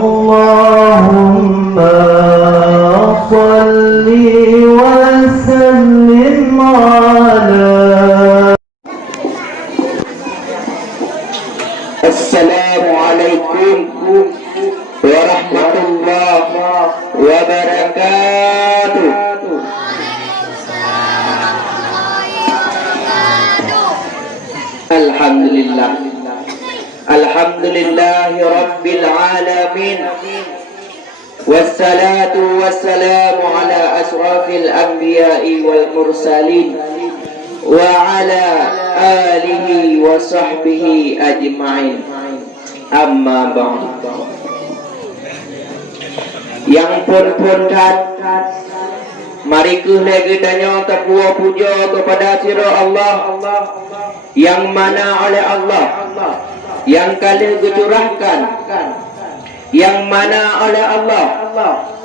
اللهم صل وسلم على. Assalamualaikum warahmatullahi wabarakatuh. Alhamdulillah. Alhamdulillahi rabbil alamin. Wassalatu wassalamu ala asrafil anbiya'i wal mursalin wa ala alihi wa sahbihi ajma'in. Amma ba'd. Yang pun mari kita tanya takwa puja kepada sirah Allah yang mana oleh Allah yang kali dicurahkan, yang mana oleh Allah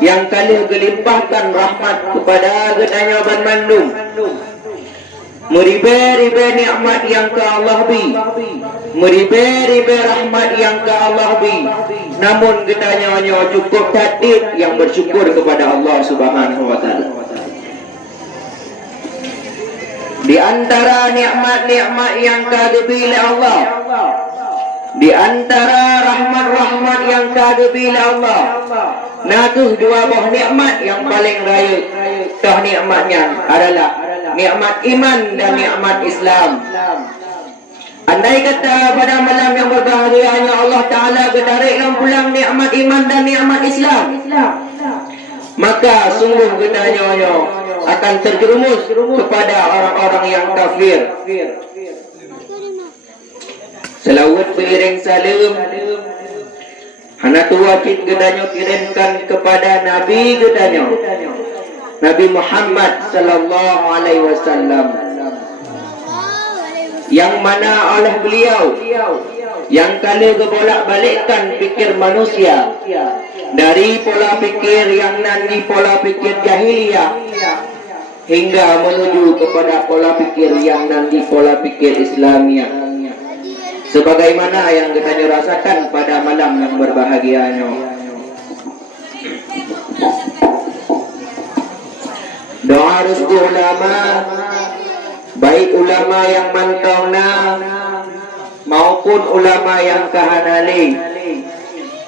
yang kali dilimpahkan rahmat kepada gedanya bermandung. Meribe-ribe nikmat yang ke Allah bi, meribe-ribe rahmat yang ke Allah bi. Namun kita hanya cukup takdir yang bersyukur kepada Allah Subhanahu wa taala. Di antara nikmat-nikmat yang kagabila Allah, di antara rahmat-rahmat yang kagabila Allah, nah tu dua buah nikmat yang paling raya. Kah nikmatnya adalah nikmat iman dan nikmat Islam. Andai kata pada malam yang berbahagianya Allah Ta'ala bertarikkan pulang nikmat iman dan nikmat Islam, maka sungguh kita akan terjerumus kepada orang-orang yang kafir. Selawat beriring salam hana tua cik gedanya kirimkan kepada Nabi gedanya, Nabi Muhammad sallallahu alaihi wasallam, yang mana oleh beliau yang kali berbolak-balikkan fikir manusia dari pola fikir yang nanti pola fikir jahiliyah hingga menuju kepada pola fikir yang nanti pola fikir Islamiyah, sebagaimana yang kita rasakan pada malam yang berbahagianya. Doa restu ulama, baik ulama yang mantongna maupun ulama yang kahanali,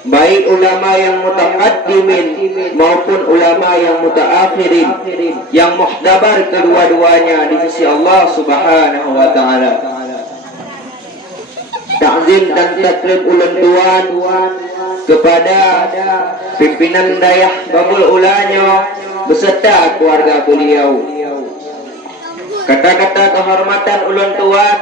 baik ulama yang mutaqaddimin maupun ulama yang mutaakhirin, yang muhdabar kedua-duanya di sisi Allah Subhanahu wa taala. Ta'zim dan takrib ulun tuan kepada pimpinan dayah Babul Ulanyo beserta keluarga beliau. Kata-kata kehormatan ulun tuan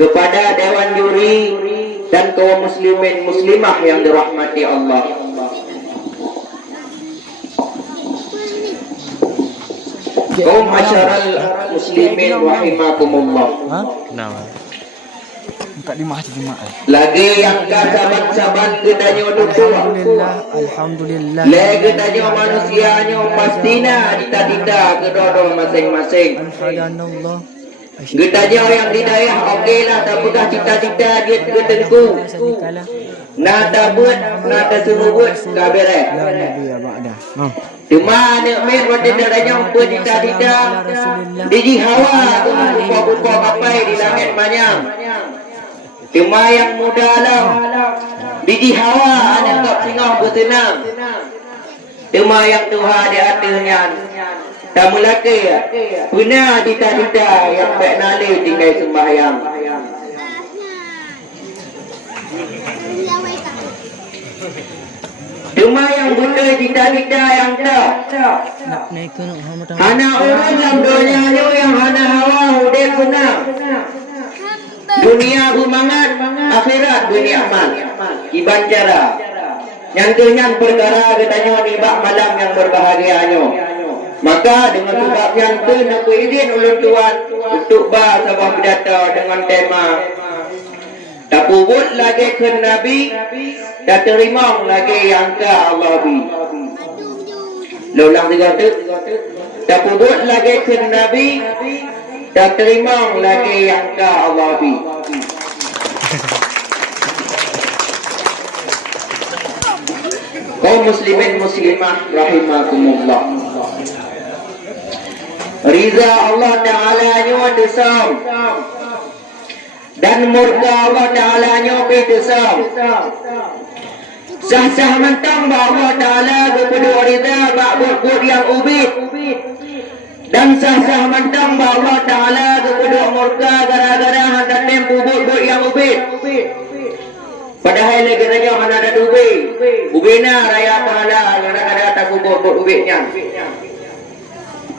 kepada dewan juri dan kaum muslimin muslimah yang dirahmati Allah. Kaum masyarakat muslimin rahimakumullah. Lagi yang saban-saban kita nyodoh alhamdulillah. Lagi kita nyodoh manusianya pastinya cita-cita kedua masing-masing. Kita nyodoh yang didayah okey lah, tak pegah cita-cita dia ketentu. Nah tak buat, nah tak suruh buat, tak beres. Cuma nikmat waktu dia nyampu cita-cita di hawa buka-buka papai di langit banyak. Cuma yang muda lah biji hawa anggap singgah bersenang. Cuma yang Tuhan di atasnya tak mulaki punya cita-cita yang baik nali tinggal sembahyang. Cuma yang buta cita-cita yang tak hana orang dalam dunia yang hana hawa hudik senang. Dunia bumangat, akhirat dunia aman. Iban cara yang kenyan perkara katanya ni bak malam yang berbahagianya. Maka dengan sebab yang tu aku izin ulun tuan untuk bah sabah berdata dengan tema tak pubut lagi ke Nabi, tak terima lagi yang ke Allah bi. Ulang tiga tu. Tak pubut lagi ke Nabi, tak terima lagi yang ke Allah bi. Kaum muslimin muslimah rahimakumullah. Riza Allah Ta'ala nyo desam dan murka Allah Ta'ala nyo desam. Sah-sah mentang bahawa Allah Ta'ala berkedua riza bak yang ubit, dan sah-sah mentang bahawa Allah Ta'ala berkedua murka gara-gara hendak tempu buk yang ubit. Padahal negara hanya ada ubina raya pahala ada tak buk ubitnya.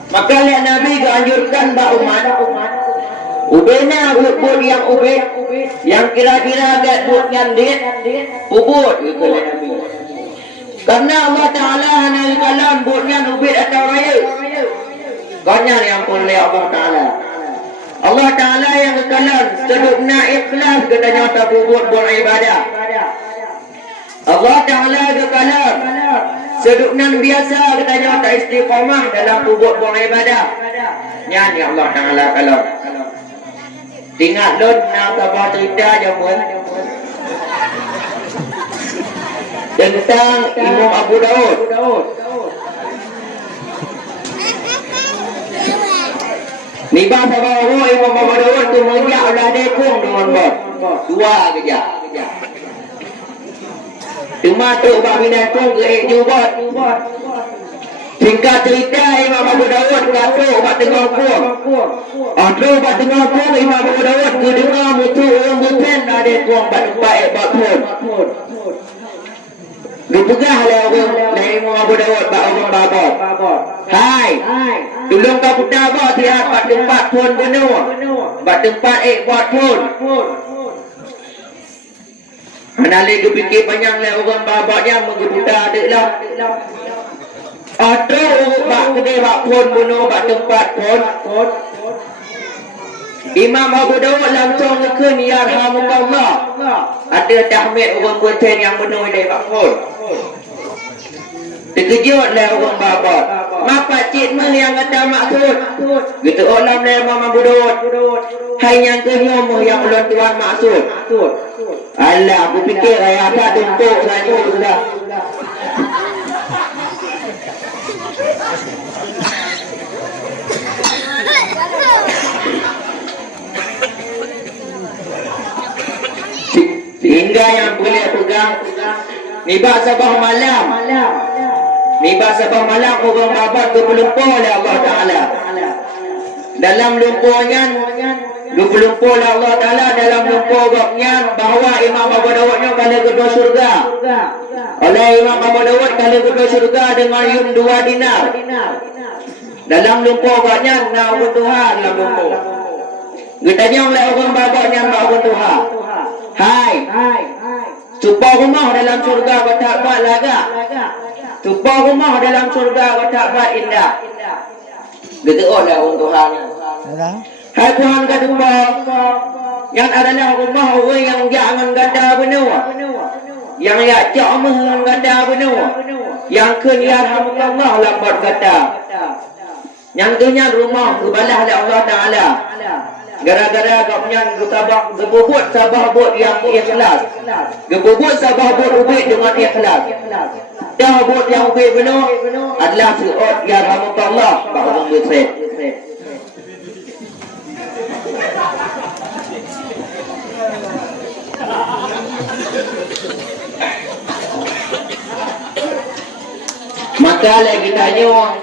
Maka lihat Nabi keanjurkan bak umat ubina buk yang ubit, yang kira-kira agak buk nyandit ubut gitu lihat Nabi. Karena Allah Ta'ala hanya kalam buknya ubit atau raya. Kanya yang pun oleh Allah Ta'ala. Allah Ta'ala yang kalam sedukna ikhlas katanya tak buk beribadah. Allah Ta'ala kalam sedukna biasa katanya tak istiqamah dalam buk beribadah. Nyanyi Allah Ta'ala kalam. Tinggal lon nak tabah cerita je pun tentang Imam Abu Daud. Ni bahasa bahawa Imam Abu Daud tu mengiak ulah dekung dengan bot. Dua kejap. Cuma tu bak binatang ke jubot. Singkat cerita Imam Abu Daud kata bak tengah kuang. Atau bak tengah kuang Imam Abu Daud ke dengar mutu orang bukan ada kuang bak pun. Dipegah oleh orang Imam Abu Daud bak orang babak. Hai. Tolong kau putar bak lihat bak tempat pun penuh. Bak tempat buat pun. Anali ke fikir panjang lah orang babak yang menggebutar adiklah. Atau bak kedai bak pun penuh bak tempat pun. Imam Abu Daud langsung ke ni yarhamukallah. Ada tahmid orang Kuantan yang penuh dari bak pun. Terkejut lah orang babak. Maka cik mah yang kata maksud. Gitu olam lah Imam Abu Daud. Hai yang kenyum yang ulun tuan maksud. Alah aku fikir ayah tak tuntut saja sudah. Hingga yang boleh pegang nibah sabah malam. Nibah sabah malam orang babat berlumpur oleh Allah Ta'ala. Dalam lumpurnya berlumpur oleh Allah Ta'ala dalam lumpur gapnya bahawa Imam Abu Dawudnya kalau kedua syurga. Oleh Imam Abu Dawud kalau kedua syurga dengan yun 2 dinar. Dalam lumpur gapnya nak Tuhan dalam lumpur. Getanya oleh orang babatnya nak Tuhan. Hai. Cuba rumah dalam surga tak buat laga. Cuba rumah dalam surga tak buat indah. Gegeol lah orang Tuhan. Hai Tuhan kedua. Yang adalah rumah orang yang jangan ganda penuh. Yang ya jamah ganda penuh. Yang yarhamukallah lambat kata. Yang kenya rumah kebalah oleh Allah Ta'ala. Gara-gara kapnya gebubut sabah bot yang ikhlas. Gebubut sabah bot ubit dengan ikhlas. Dah bot yang ubit penuh adalah su'ud yarhamukallah ba'udhu bisir. Maka lagi tanya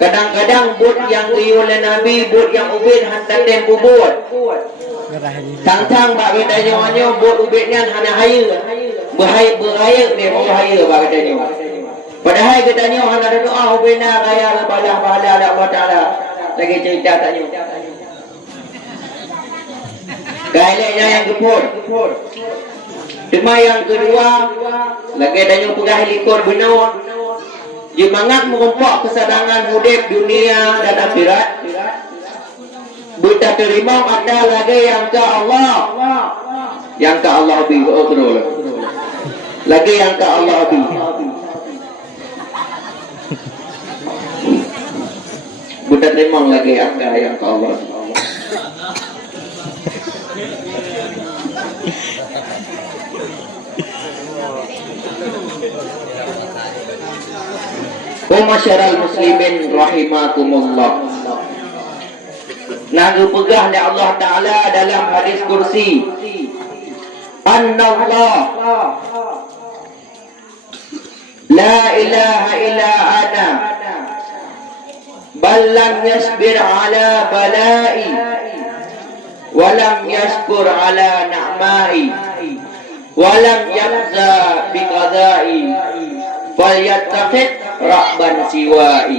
kadang-kadang bot yang oleh Nabi, bot yang ubit hantar tempu bot. Tang-tang bak kita nyonya bot ubitnya hanya haya. Berhaya dia mau haya bak kita nyonya. Padahal kita nyonya hanya ada doa ubitnya raya pahala Allah Ta'ala. Lagi cerita tak nyonya. Gailnya yang gepur. Cuma yang kedua lagi ada nyonya pegah likur benar. Semangat mengumpul kesadangan hidup dunia dan akhirat. Kita terima ada lagi yang ke Allah. Yang ke Allah bi betul. Lagi yang ke Allah bi. Kita terima lagi ada yang ke Allah. Masyaral muslimin rahimakumullah. Nagu pegah oleh Allah Ta'ala dalam hadis kursi, Annallah la ilaha illa ana bal lam yasbir ala balai wa lam yashkur ala na'mai wa lam yabza bi qadai falyattaqid rabban siwai.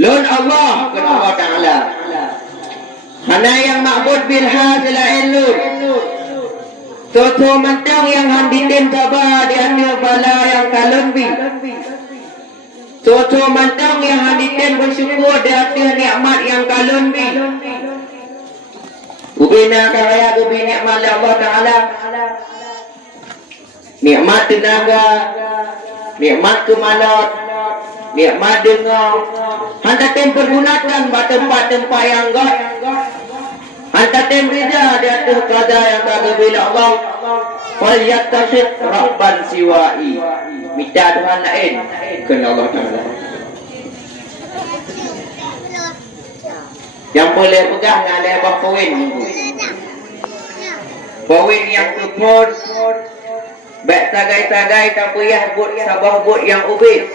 Lun Allah kena Allah Ta'ala hana yang ma'bud bil hadil ilur Toto mantang yang handiten tabah di anil bala yang kalunbi. Toto mantang yang handiten bersyukur di atas nikmat yang kalunbi. Ubina karaya ubi nikmat Allah Ta'ala. Nikmat tenaga, nikmat kemanat, nikmat dengar. Hantaten pergunakan tempat-tempat yang gak. Hantaten rida di atas qada yang kagak bila Allah. Falyattaqid rabban siwai. Minta Tuhan lain kena Allah Ta'ala. Yang boleh pegang ada abang poin. Poin yang kepot. Baik tagai-tagai tak payah buat sabah buat yang ubit.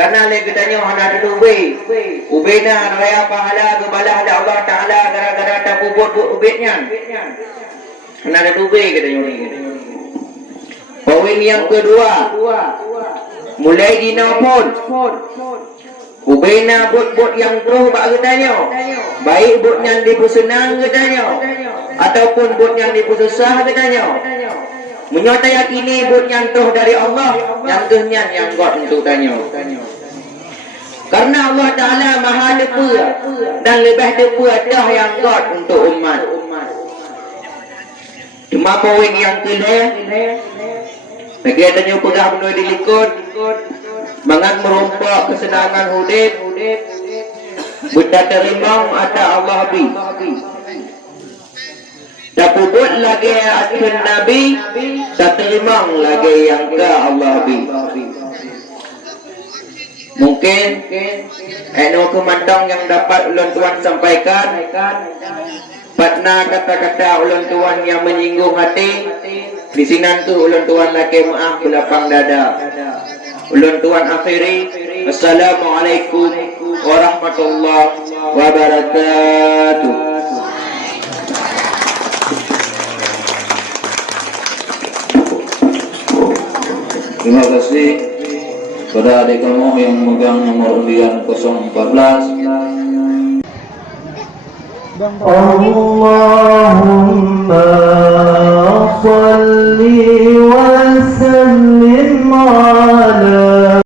Karena lagi tanya ada ubit. Ubitnya raya pahala kebalah ada Allah Ta'ala gara-gara tak buat ubitnya. Karena ada ubit katanya ni. Poin yang kedua. Mulai dinapun. Ubina buat yang terus bak katanya. Baik buat yang dipusenang katanya. Ataupun buat yang dipususah katanya. Menyata yakini buat nyantuh dari Allah, nyantuhnya yang buat untuk tanya. Karena Allah Ta'ala maha depa dan lebih depa dah yang buat untuk umat. Cuma poin yang kedua, lagi tanya pegang benda dilikut, mangat merompak kesenangan hudib, buta terimang atau Allah habis. Tak puput lagi akhir Nabi, tak terimang lagi yang ke Allah habis. Mungkin eno kemantang yang dapat ulun tuan sampaikan, patna kata-kata ulun tuan yang menyinggung hati, di sini tu ulun tuan lagi maaf belapang dada. Ulun tuan akhiri, Assalamualaikum warahmatullahi wabarakatuh. Terima kasih kepada adik kamu yang memegang nomor undian 014. Allahumma salli wa